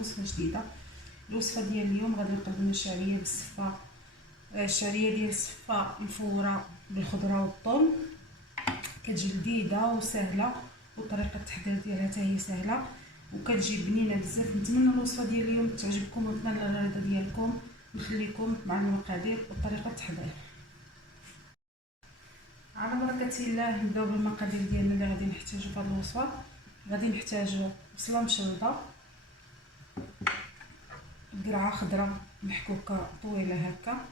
وصفه جديده. الوصفه ديال اليوم غادي نقدم الشعريه بالصفه، الشعريه ديال الصفه مفوره بالخضره والثوم. كتجي لذيذه وسهله، وطريقه التحضير ديالها حتى هي سهله وكتجي بنينه بزاف. نتمنى الوصفه ديال اليوم تعجبكم ونتمنى الرضا ديالكم. نخليكم مع المقادير وطريقه التحضير. على بركه الله نبداو بالمقادير ديالنا اللي غادي نحتاجو في هذه الوصفه. غادي نحتاجو بصله مشلضه، قرعه خضراء محكوكه طويله هكا،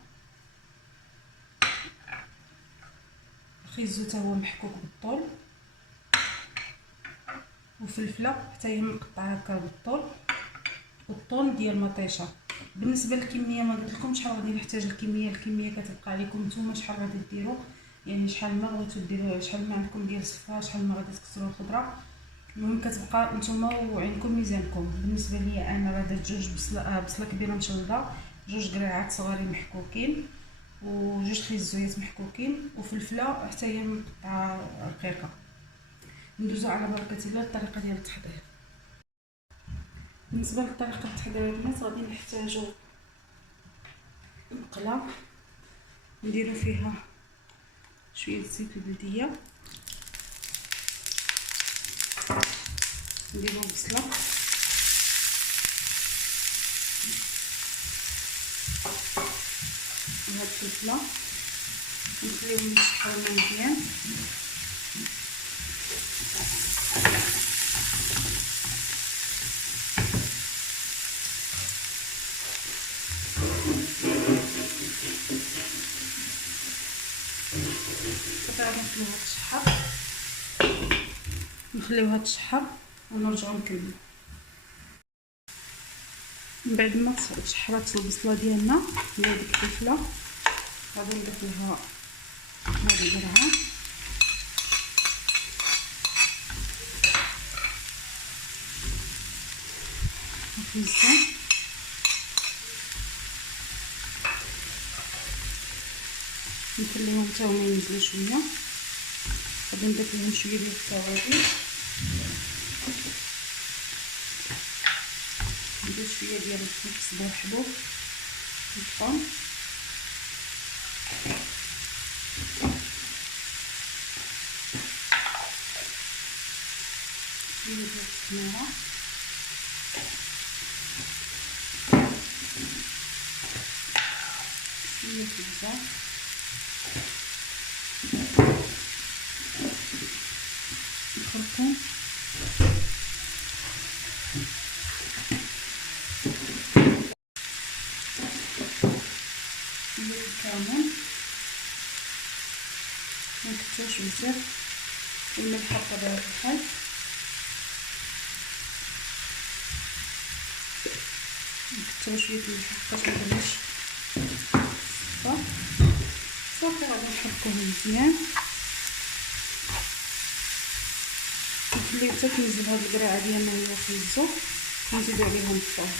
خيزو حتى هو محكوك بالطول، وفلفله حتى هي مقطعه هكا بالطول، والطون ديال مطيشه. بالنسبه للكميه ما قلتلكمش شحال غادي نحتاج. الكميه كتبقى عليكم نتوما شحال غادي ديروا، يعني شحال ما بغيتو ديروا، شحال ما عندكم ديال الصفار، شحال ما غادي تكسروا الخضره. المهم كتبقى نتوما وعندكم ميزانكم. بالنسبه لي انا راه درت جوج بصله كبيره مشلضه، جوج قريعات صغارين محكوكين، وجوج خيزويات محكوكين، وفلفله حتى هي مقطعه رقيقه. ندوزو على بركه الله الطريقه ديال التحضير. بالنسبه لطريقه التحضير البنات غادي نحتاجو مقله نديرو فيها شويه زيت البلديه، نديرو البصله، وهاد الفلفله نخليهم يتشحروا مزيان. صافي نخليوها تشحر ونرجعو نكملو. من بعد ما تشحرات البصله ديالنا هي ديك الفلفله، غادي نضيف لها هاد القرعه، الخيزه، نخليهم حتى هما ينزلوا شويه. غادي نضيف لهم شويه ديال التوابل، ندير شويه ديال الخبز بالحبوب والثوم، شويه ديال التماره، شويه الزيت، نخلطهم شويه الكمون، منكتروش بزاف، والملح بطبيعة الحال، نكترو شويه الملح حقاش مبغيتش صافي. غادي نحركوهم مزيان، نخليو حتى تنزل هاد القرعه ديالنا هي خيزو، ونزيدو عليهم الثوم.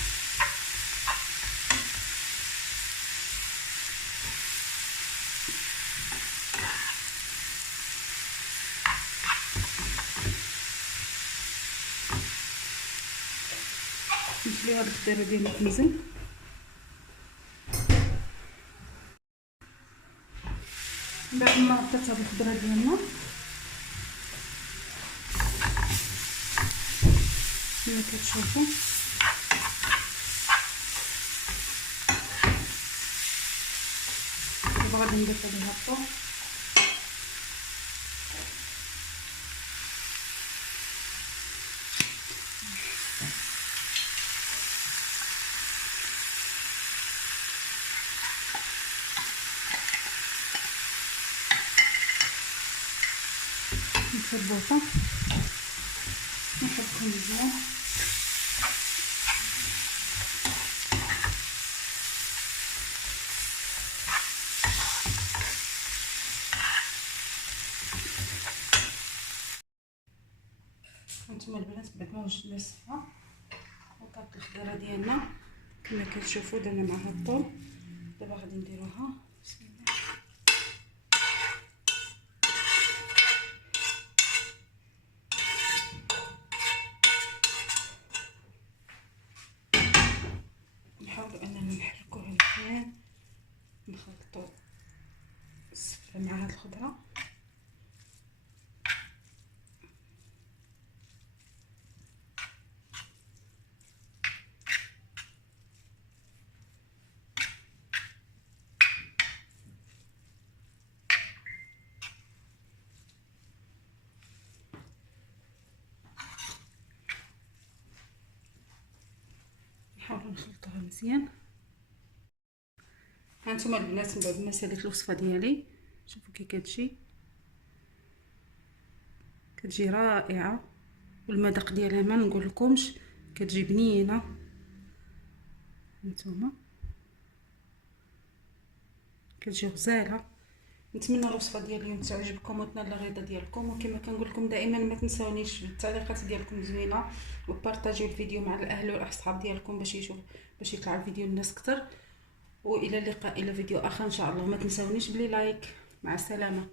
نخليو هاد الخضيره ديالنا تنزل. بعد ما غطيت هاد الخضره ديالنا كما كتشوفوا دابا غادي نضيف عليها الطون، نخربوطه نحطهم مزيان. هانتوما البنات بعد ما وجدنا الصفه وطابت الخضيره ديالنا كما كتشوفوا درنا معها الثوم. دابا غادي نديروها بسم الله. نحاولوا اننا نحركوها مزيان، نخلطوا السفله مع هاد الخضره. نحاولوا نخلطوها مزيان. هانتوما البنات من بعد ما ساليت الوصفه ديالي، شوفوا كي كتجي رائعه، والمذاق ديالها ما نقول لكمش، كتجي بنينه. هانتوما كتجي غزاله. نتمنى الوصفه ديال اليوم تعجبكم وتنال الرضا ديالكم، وكما كنقول لكم دائما ما تنساونيش بالتعليقات ديالكم زوينه، وبارطاجيو الفيديو مع الاهل والاصحاب ديالكم باش يطلع الفيديو للناس اكثر. والى اللقاء الى فيديو اخر ان شاء الله. ما تنساونيش بلي لايك. مع السلامه.